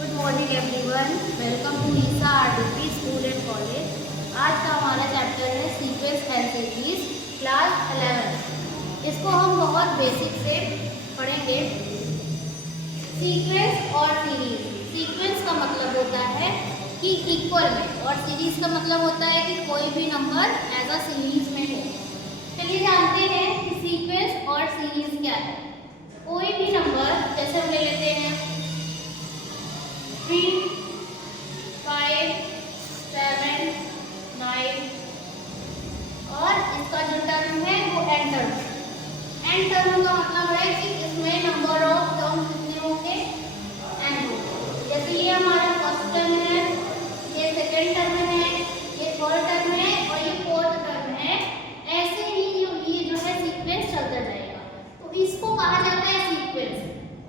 Good morning everyone, welcome to Isa RDP school and college. आज का हमारा चैप्टर है सीक्वेंस एंड सीरीज क्लास 11। इसको हम बहुत बेसिक से पढ़ेंगे। सीक्वेंस और सीरीज। सीक्वेंस का मतलब होता है कि इक्वल में, और सीरीज का मतलब होता है कि कोई भी नंबर एज अ सीरीज में हो। चलिए जानते हैं कि सीक्वेंस और सीरीज क्या है। कोई भी नंबर जैसे हम ले लेते हैं 3, 5, 7, 9 और इसका जो टर्म है वो एन टर्म है। एन टर्म का मतलब है कि इसमें नंबर ऑफ टर्म कितने होंगे, एन होंगे। जैसे ये हमारा फर्स्ट टर्म है, ये सेकेंड टर्म है, ये थर्ड टर्म है और ये फोर्थ टर्म है। ऐसे ही ये जो है सीक्वेंस चलता जाएगा, तो इसको कहा जाता है सीक्वेंस।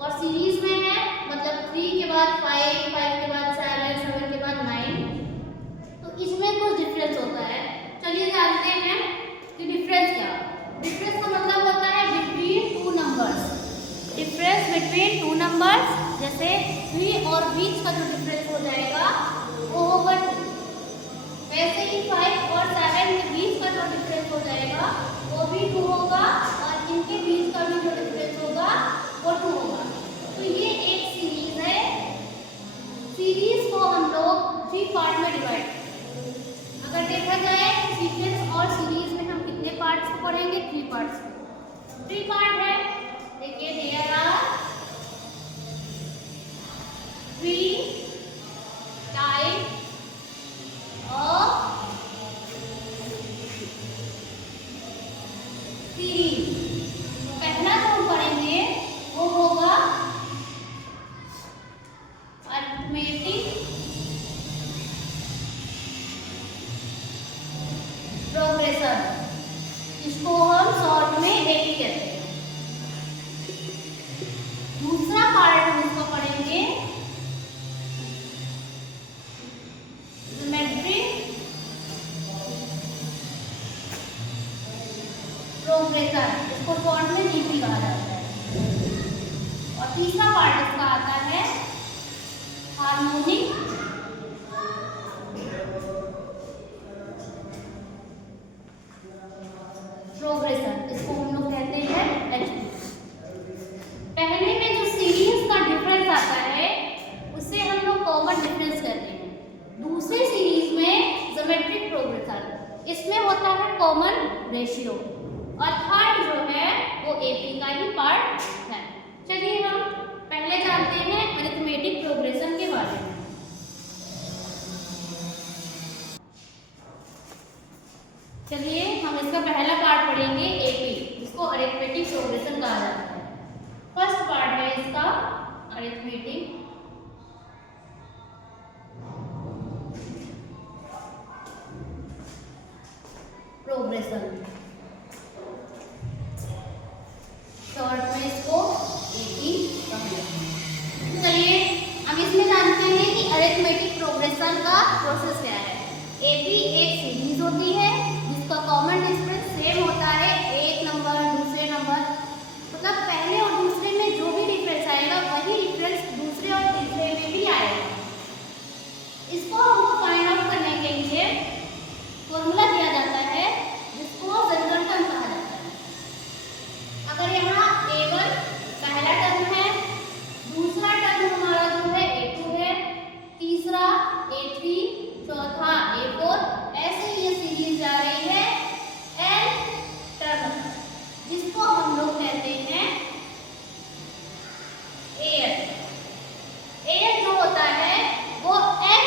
और सीरीज में है मतलब 3 के बाद 5, 5 के बाद 7, 7 के बाद 9, तो इसमें कुछ डिफरेंस होता है। चलिए जानते हैं कि डिफरेंस क्या। डिफरेंस का मतलब होता है between two numbers. Difference between two numbers, जैसे 3 और बीच का जो डिफरेंस हो जाएगा वो होगा 2। वैसे ही 5 और 7 के बीच का जो डिफरेंस हो जाएगा वो भी 2 होगा, और इनके बीच का भी जो डिफरेंस होगा वो 2 होगा। तो ये एक सीरीज है। सीरीज को हम लोग 3 पार्ट में डिवाइड करेंगे। अगर देखा जाए सीक्वेंस और सीरीज में हम कितने पार्ट्स को पढ़ेंगे, 3 पार्ट्स को। 3 पार्ट है। देखिए there are 3 type of series. पहला जो हम पढ़ेंगे वो होगा अरिथमेटिक प्रोग्रेशन, इसको हम शॉर्ट में एपी कहते हैं। दूसरा पार्ट हम इसको पढ़ेंगे ज्योमेट्रिक प्रोग्रेशन, इसको शॉर्ट में जीपी कहा जाता है। और तीसरा पार्ट इसका आता है हार्मोनिक प्रोग्रेशन, इसको हम लोग कहते हैं एचपी। पहले में जो सीरीज का डिफरेंस आता है उसे हम लोग कॉमन डिफरेंस कहते हैं। दूसरी सीरीज में ज्योमेट्रिक प्रोग्रेशन, इसमें होता है कॉमन रेशियो। और थर्ड जो है वो एपी का ही पार्ट है। चलिए हम पहले जानते हैं अरिथमेटिक प्रोग्रेशन के बारे में। चलिए हम इसका पहला पार्ट पढ़ेंगे एपी, इसको अरिथमेटिक प्रोग्रेशन कहा जाता है। फर्स्ट पार्ट है इसका अरिथमेटिक प्रोग्रेशन, शॉर्ट में इसको एपी कहते हैं। चलिए हम इसमें जानते हैं कि अरिथमेटिक प्रोग्रेशन का प्रोसेस क्या है। एपी एक सीरीज होती है जिसका कॉमन डिफरेंस सेम होता है, एक नंबर दूसरे नंबर, मतलब पहले और दूसरे में जो भी डिफरेंस आएगा वही डिफरेंस दूसरे और तीसरे में भी आएगा। इसको हमको फाइंड आउट करने के लिए फॉर्मूला दिया जाता है जिसको जनगणना कहा जाता है। अगर यहाँ A1 पहला टर्म है, दूसरा टर्म हमारा जो है A2 है, तीसरा A3, चौथा A4, ऐसे ही ये सीरीज जा रही है N टर्म, जिसको हम लोग कहते हैं AN। AN जो होता है वो N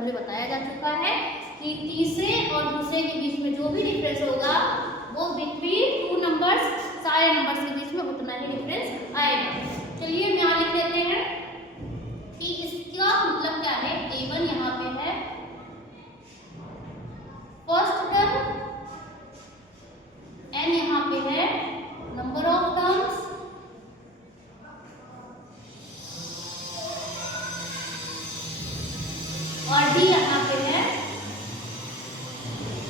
पहले बताया जा चुका है कि तीसरे और दूसरे के बीच में जो भी डिफरेंस होगा वो बिटवीन टू नंबर्स सारे नंबर्स के बीच में उतना ही डिफरेंस आएगा। चलिए यहाँ लिख लेते हैं कि इसका मतलब क्या है। A1 यहाँ पे है फर्स्ट टर्म, N यहाँ पे है नंबर ऑफ टर्म्स, और D यहाँ पे है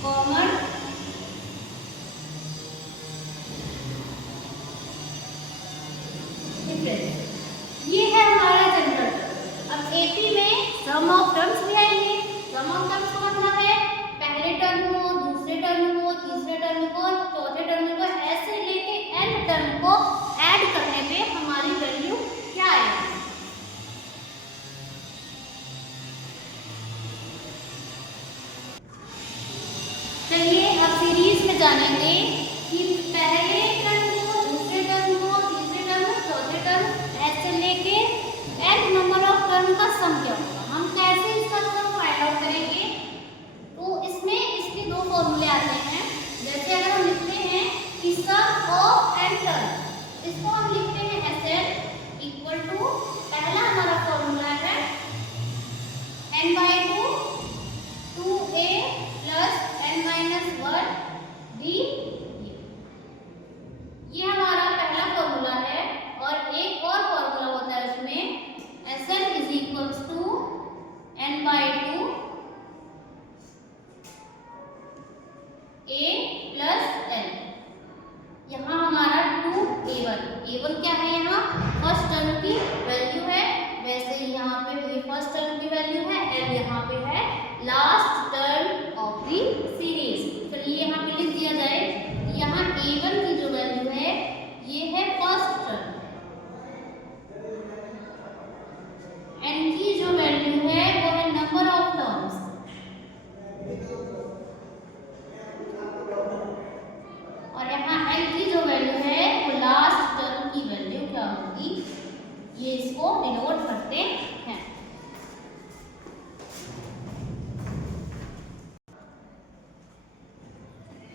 कॉमन डिफरेंस। ये है हमारा जनरल टर्म। अब AP में सम ऑफ टर्म्स भी आएंगे। सम ऑफ टर्म्स का मतलब है पहले टर्म को, दूसरे टर्म को, तीसरे टर्म को, चौथे टर्म को, ऐसे लेके n टर्म को ऐड करने पे हमारी वैल्यू क्या आएगी। चलिए अब सीरीज में जानेंगे कि पहले टर्म को, दूसरे टर्म को, तीसरे टर्म, चौथे टर्म ऐसे लेके n नंबर ऑफ टर्म का सम क्या होगा। हम कैसे इसका सम फाइंड आउट करेंगे। तो इसमें इसके दो फॉर्मूले आते हैं। जैसे अगर हम लिखते हैं कि सम ऑफ n टर्म, इसको हम लिखते हैं Sn इक्वल टू, पहला हमारा फॉर्मूला है n/2 2a plus n-1 d। ये हमारा पहला फॉर्मूला है। और एक और फॉर्मूला होता है उसमें Sn is equals to n/2 a plus n। यहाँ हमारा 2a1 क्या है, यहाँ फर्स्ट टर्म की वैल्यू है। वैसे ही यहाँ पे ये फर्स्ट टर्म की वैल्यू है, n यहाँ पे है last term of the series. चलिए यहाँ पे लिख दिया जाए। यहाँ a1 की जो वैल्यू है ये है फर्स्ट टर्म, n की जो वैल्यू है वो है नंबर ऑफ टर्म्स, और यहाँ n की जो वैल्यू है वो लास्ट टर्म की वैल्यू क्या होगी, ये इसको डिनोट करते हैं।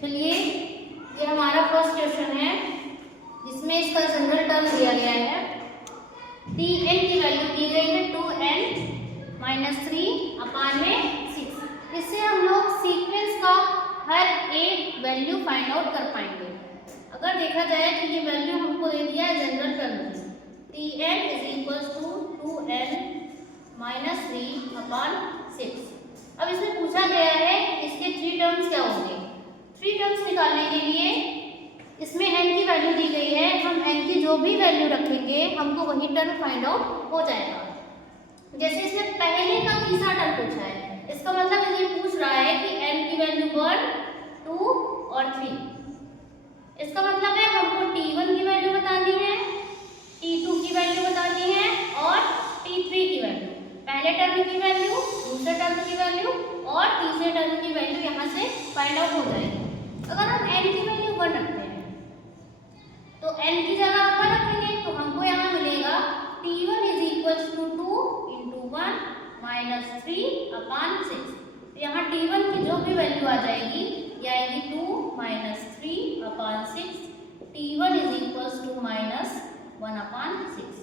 चलिए ये हमारा फर्स्ट क्वेश्चन है जिसमें इसका जनरल टर्म दिया गया है। Tn की वैल्यू दी गई है 2n-3/6। इससे हम लोग सीक्वेंस का हर एक वैल्यू फाइंड आउट कर पाएंगे। अगर देखा जाए तो ये वैल्यू हमको दे दिया है जनरल टर्म की। Tn is equals to 2n-3/6। अब इसमें पूछा गया है कि इसके 3 टर्म्स क्या होंगे। 3 टर्म्स निकालने के लिए इसमें n की वैल्यू दी गई है। हम n की जो भी वैल्यू रखेंगे हमको वही टर्म फाइंड आउट हो जाएगा। जैसे इसमें पहले का तीसरा टर्म पूछा है, इसका मतलब ये पूछ रहा है कि n की वैल्यू 1, 2 और 3। इसका मतलब है हमको t1 की वैल्यू बतानी है, t2 की वैल्यू बतानी है और t3 की वैल्यू। पहले टर्म की वैल्यू, दूसरे टर्म की वैल्यू और तीसरे टर्म की वैल्यू यहाँ से फाइंड आउट हो जाएगी। अगर हम n की वैल्यू 1 रखते हैं तो n की जगह 1 रखेंगे तो हमको यहाँ मिलेगा t1 is equals to 2 into 1 minus 3/6। यहाँ t1 की जो भी वैल्यू आ जाएगी ये आएगी 2 minus 3/6। t1 is equals to -1/6।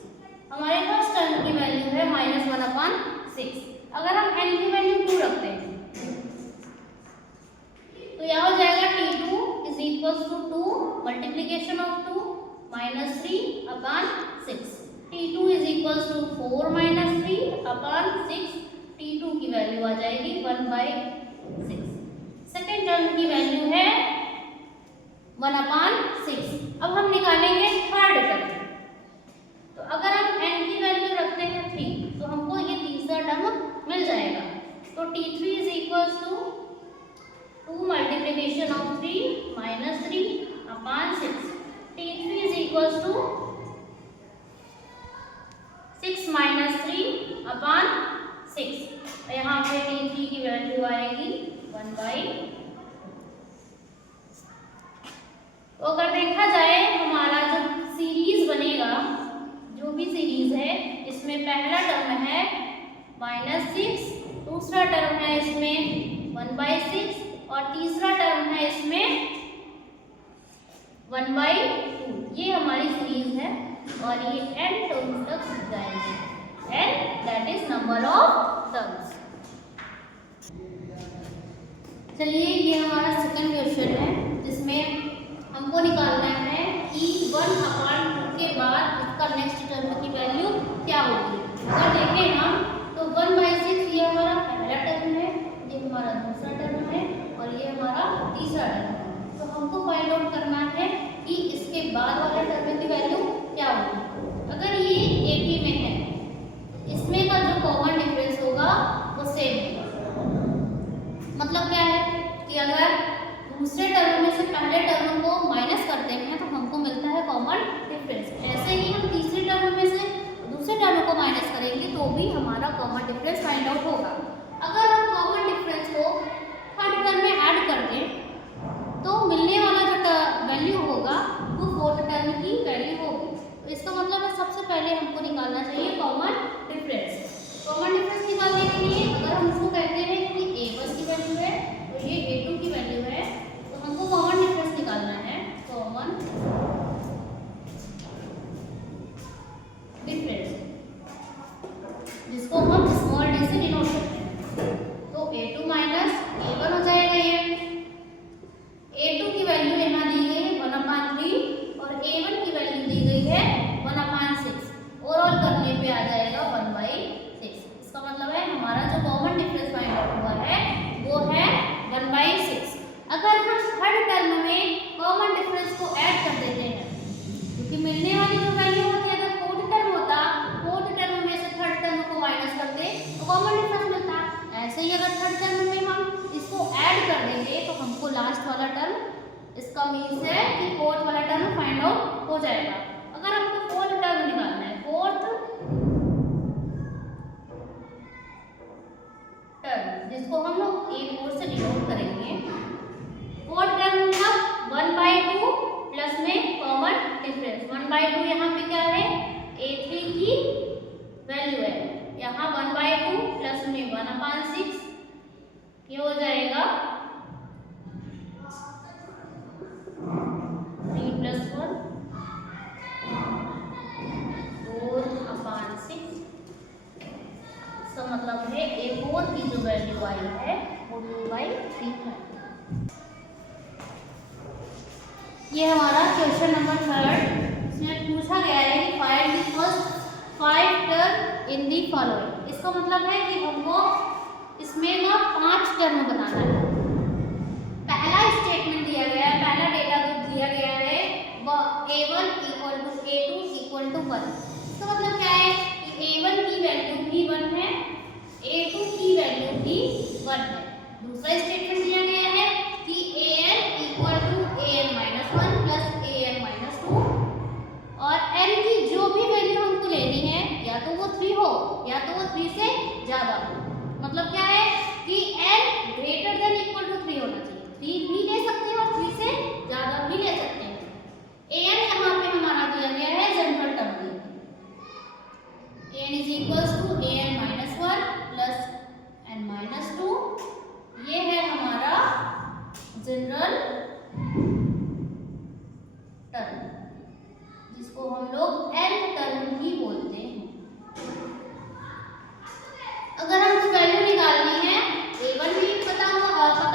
हमारे पास टर्म की वैल्यू है -1/6। अगर हम n की वैल्यू 2 रखते हैं तो यहाँ हो जाएगा t2 is equals to 2 multiplication of 2 minus 3/6। t2 is equals to 4 minus 3/6। t2 की वैल्यू आ जाएगी 1/6। सेकेंड टर्म की वैल्यू है 1/6। अब हम निकालेंगे थर्ड टर्म। तो अगर हम n की वैल्यू रखते हैं 3 तो हमको ये तीसरा टर्म मिल जाएगा। तो t3 is equals to 2 multiplication of 3 minus 3/6। t3 is equals to 6 minus 3/6। यहाँ पे t3 की वैल्यू आएगी 1/। तो अगर देखा जाए हमारा जो सीरीज बनेगा, जो भी सीरीज है, इसमें पहला टर्म है -6 to दूसरा टर्म है इसमें 1/6 और तीसरा टर्म है इसमें 1/2। ये हमारी सीरीज है और ये n टर्म्स तक जाएंगे, n that is number of terms. चलिए ये हमारा सेकंड क्वेश्चन है जिसमें हमको निकालना है कि 1/2 के बाद इसका नेक्स्ट टर्म की वैल्यू क्या होगी। अगर देखें हम तो 1/6 ये हमारा पहला टर्म है, ये हमारा दूसरा टर्म है और ये हमारा तीसरा टर्म है। तो हमको फाइंड आउट करना है कि इसके बाद वाले टर्म की वैल्यू क्या होगी। अगर ये AP में है, इसमें का जो कॉमन डिफरेंस होगा वो सेम होगा। मतलब क्या है कि अगर दूसरे टर्म में से पहले टर्म को माइनस करते हैं तो हमको मिलता है कॉमन डिफरेंस। ऐसे ही हम तीसरे टर्म में से दूसरे टर्म को माइनस करेंगे तो भी हमारा कॉमन डिफरेंस फाइंड आउट होगा। अगर हम कॉमन डिफरेंस को थर्ड टर्म में ऐड कर दें तो मिलने वाला जो वैल्यू होगा वो फोर्थ टर्म की वैल्यू होगी। तो इसका मतलब है सबसे पहले हमको निकालना चाहिए कॉमन डिफरेंस। कॉमन डिफरेंस निकालने के लिए अगर हम इसको कहते हैं कि A1 की वैल्यू है तो ये A2 की वैल्यू है, तो हमको कॉमन डिफरेंस निकालना है। कॉमन डिफरेंस जिसको हम स्मॉल d से डिनोट करते हैं, तो A2 माइनस A1 हो जाएगा। ये A2 की वैल्यू यहाँ दी गई है 1/3 और A1 की वैल्यू दी गई है 1/6। ओवरऑल करने पे आ जाएगा 1/6। इसका मतलब है हमारा जो कॉमन डिफरेंस फाइंड आउट हुआ है वो है 1/6। अगर हम थर्ड टर्म में कॉमन डिफरेंस को ऐड कर देते हैं क्योंकि मिलने वाली जो वैल्यू होती है, अगर फोर्थ टर्म होता, फोर्थ टर्म में से थर्ड टर्म को माइनस करते तो कॉमन डिफरेंस मिलता। ऐसे ही अगर थर्ड टर्म में हम इसको ऐड कर देंगे तो हमको लास्ट वाला टर्म, इसका मीन्स है कि फोर्थ वाला टर्म फाइंड आउट हो जाएगा। अगर हमको फोर्थ टर्म निकालना है, फोर्थ टर्म जिसको हम लोग A4 से डिनोट करेंगे, फोर्थ टर्म मतलब 1/2 प्लस में कॉमन डिफरेंस। 1/2 यहाँ पे क्या है, A3 की वैल्यू है, यहाँ 1/2 प्लस में 1/6, ये हो जाएगा 3 + 1 4/6। इसका मतलब है A4 की जो वैल्यू आई है वो 2/3 है। ये हमारा क्वेश्चन नंबर 3 इसमें पूछा गया है कि find the first 5 term in the following. इसका मतलब है कि हमको इसमें ना 5 टर्म बनाना है। पहला स्टेटमेंट दिया गया है, पहला डेटा जो दिया गया है वो A1 = A2 = 1। इसका मतलब क्या है कि A1 की वैल्यू भी 1 है, A2 की वैल्यू भी 1 है। दूसरा स्टेटमेंट दिया गया है कि AN = AN-1 + AN-2 और n की जो भी वैल्यू हमको लेनी है या तो वो 3 हो या तो वो 3 से ज़्यादा हो। मतलब क्या है कि n > 3 होना चाहिए। 3 भी ले सकते हैं और 3 से ज़्यादा भी ले सकते हैं। an यहाँ पे हमारा दिया गया है जनरल टर्म दिया गया, an = AN-1 + n-2। ये है हमारा जनरल टर्म जिसको हम लोग n टर्म भी बोलते हैं। अगर हमको वैल्यू निकालनी है, A1 भी पता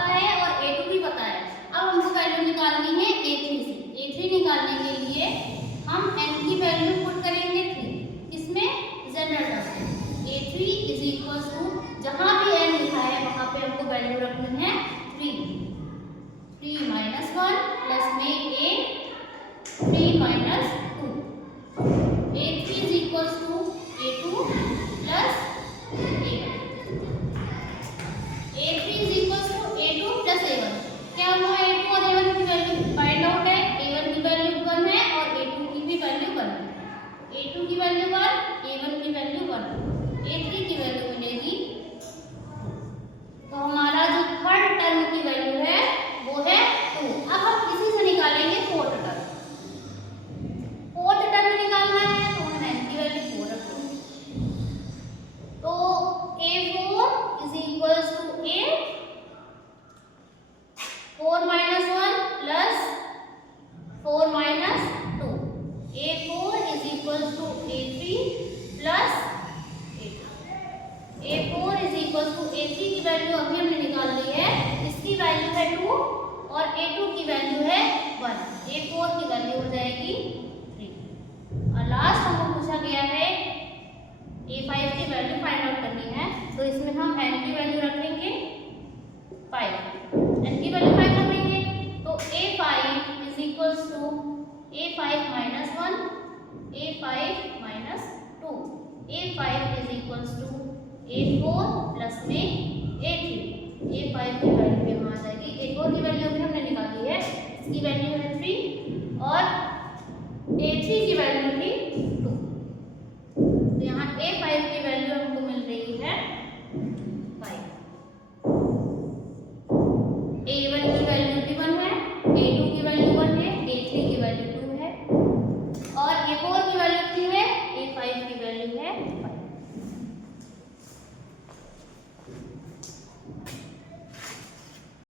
है और A2 भी पता है। अब हमको वैल्यू निकालनी है A3 से। A3 निकालने के लिए हम n की वैल्यू पुट करेंगे 3, इसमें जनरल टर्म है। A3 = जहाँ भी n लिखा है वहाँ पे हमको वैल्यू रखनी है 3। 3 - 1 प्लस में A 3 - 2। A3 = A2 + A1। A3 = A2 + A1। क्या हुआ, A2 और A1 की वैल्यू फाइंड आउट है। A1 की वैल्यू 1 है और A2 की भी वैल्यू 1 है। A2 की वैल्यू 1, A1 की वैल्यू 1, A3 की वैल्यू मिलेगी। तो हमारा जो थर्ड टर्म की वैल्यू है वो है 2। अब हम इसी से निकालेंगे फोर्थ इक्वल टू A3 की वैल्यू अभी हमने निकाल ली है, इसकी वैल्यू है 2 और A2 की वैल्यू है 1, A4 की वैल्यू हो जाएगी 3। और लास्ट हमको पूछा गया है A5 की वैल्यू फाइंड आउट करनी है, तो इसमें हम n की वैल्यू रखेंगे 5, n की वैल्यू 5 रखेंगे, तो A5 is equals to A5 minus 1, A5 minus 2, A5 is equals to A4 plus में A3। A5 की वैल्यू यहाँ आ जाएगी, A4 की वैल्यू भी हमने निकाली है, इसकी वैल्यू है 3 और A3 की वैल्यू भी 2, तो यहाँ A5 की